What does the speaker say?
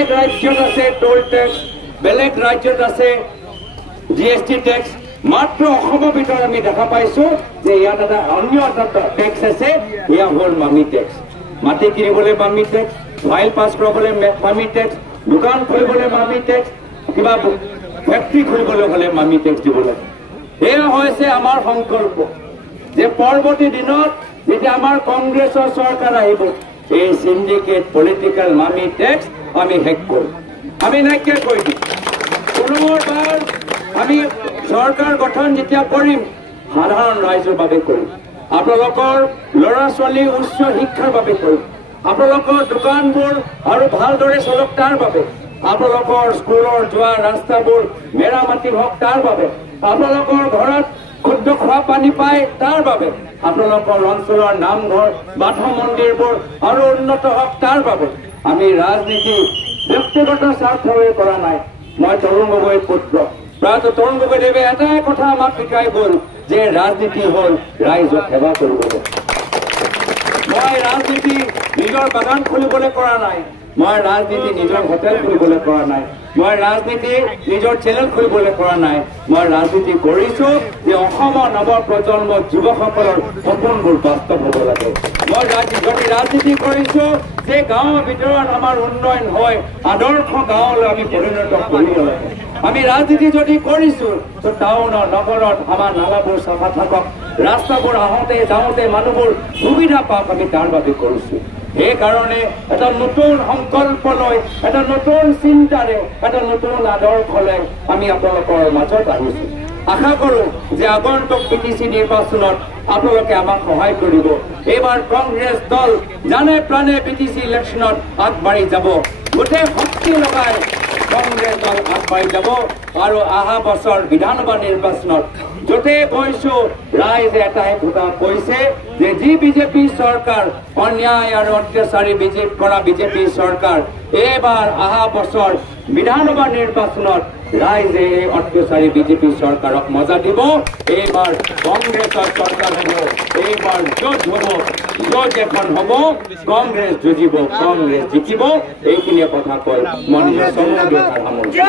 বেলেগ ৰাজ্যত আছে টোল টেক্স, বেলেগ ৰাজ্যত আছে GST টেক্স, মাত্ৰ অসমৰ ভিতৰত আমি দেখা পাইছো যে ইয়াত এটা অন্য এটা টেক্স আছে, এয়া হ'ল মামি টেক্স। মাটি কিনিবলৈ মামি টেক্স, ফাইল পাছ কৰাবলৈ মামি টেক্স, দোকান খুলিবলৈ মামি টেক্স, কিবা ফেক্টৰী খুলিবলৈ হ'লে মামি টেক্স দিব লাগে। এয়া হৈছে আমাৰ সংকল্প যে পৰৱৰ্তী দিনত যেতিয়া আমাৰ কংগ্ৰেছৰ চৰকাৰ আহিব, এই সিন্ডিকেট পলিটিকেল মামি টেক্স আমি শেষ কৰিম, আমি নাইকিয়া কৰি দিম। পুনৰবাৰ আমি চৰকাৰ গঠন যেতিয়া কৰিম সাধাৰণ ৰাইজৰ বাবে কৰিম, আপোনালোকৰ ল'ৰা ছোৱালী উচ্চ শিক্ষাৰ বাবে কৰিম, আপোনালোকৰ দোকানবোৰ আৰু ভালদৰে চলক তাৰ বাবে, আপোনালোকৰ স্কুলৰ যোৱা ৰাস্তাবোৰ মেৰামতি হওক তাৰ বাবে, আপোনালোকৰ ঘৰত শুদ্ধ খোৱা পানী পায় তাৰ বাবে, আপোনালোকৰ অঞ্চলৰ নামঘৰ বাথৌ মন্দিৰবোৰ আৰু উন্নত হওক তাৰ বাবে। আমি ৰাজনীতি ব্যক্তিগত স্বাৰ্থৰে কৰা নাই। মই তৰুণ গগৈৰ পুত্ৰ, প্ৰায়ত তৰুণ গগৈদেৱে এটাই কথা আমাক শিকাই গ'ল যে ৰাজনীতি হ'ল ৰাইজক সেৱা কৰিবলৈ। মই ৰাজনীতি নিজৰ বাগান খুলিবলৈ কৰা নাই, মই ৰাজনীতি নিজৰ হোটেল খুলিবলৈ কৰা নাই, মই ৰাজনীতি নিজৰ চেনেল খুলিবলৈ কৰা নাই। মই ৰাজনীতি কৰিছো যে অসমৰ নৱ প্ৰজন্মৰ যুৱকসকলৰ সপোনবোৰ বাস্তৱ হ'ব লাগে। মই যদি ৰাজনীতি কৰিছো যে গাঁৱৰ ভিতৰত আমাৰ উন্নয়ন হয়, আদৰ্শ গাঁৱলৈ আমি পৰিণত কৰিব লাগে। আমি ৰাজনীতি যদি কৰিছো টাউনৰ নগৰত আমাৰ নালাবোৰ চাফা থাকক, ৰাস্তাবোৰ আহোঁতে যাওঁতে মানুহবোৰ সুবিধা পাওক, আমি তাৰ বাবে কৰিছো। সেইকাৰণে এটা নতুন সংকল্প লৈ, এটা নতুন চিন্তাৰে, এটা নতুন আদৰ্শ লৈ আমি আপোনালোকৰ মাজত আহিছো। আশা কৰো যে আগন্তুক PTC নিৰ্বাচনত আপোনালোকে আমাক সহায় কৰিব। এইবাৰ কংগ্ৰেছ দল জানে প্ৰাণে PTC ইলেকশ্যনত আগবাঢ়ি যাব, গোটেই শক্তি লগাই কংগ্ৰেছ দল আগবাঢ়ি যাব। আৰু অহা বছৰ বিধানসভা নিৰ্বাচনত য'তে গৈছো ৰাইজে এটাই কথা কৈছে যে যি বিজেপি চৰকাৰ অন্যায় আৰু অত্যাচাৰী কৰা বিজেপি চৰকাৰ, এইবাৰ অহা বছৰ বিধানসভা নিৰ্বাচনত ৰাইজে এই অত্যাচাৰী বিজেপি চৰকাৰক মজা দিব। এইবাৰ কংগ্ৰেছৰ চৰকাৰ হ'ব, এইবাৰ য'ত হ'ব, য'ত এখন হ'ব কংগ্ৰেছ যুঁজিব, কংগ্ৰেছ জিকিব। এইখিনিয়ে কথা কৈ মই নিজৰ চমু সামৰিছোঁ।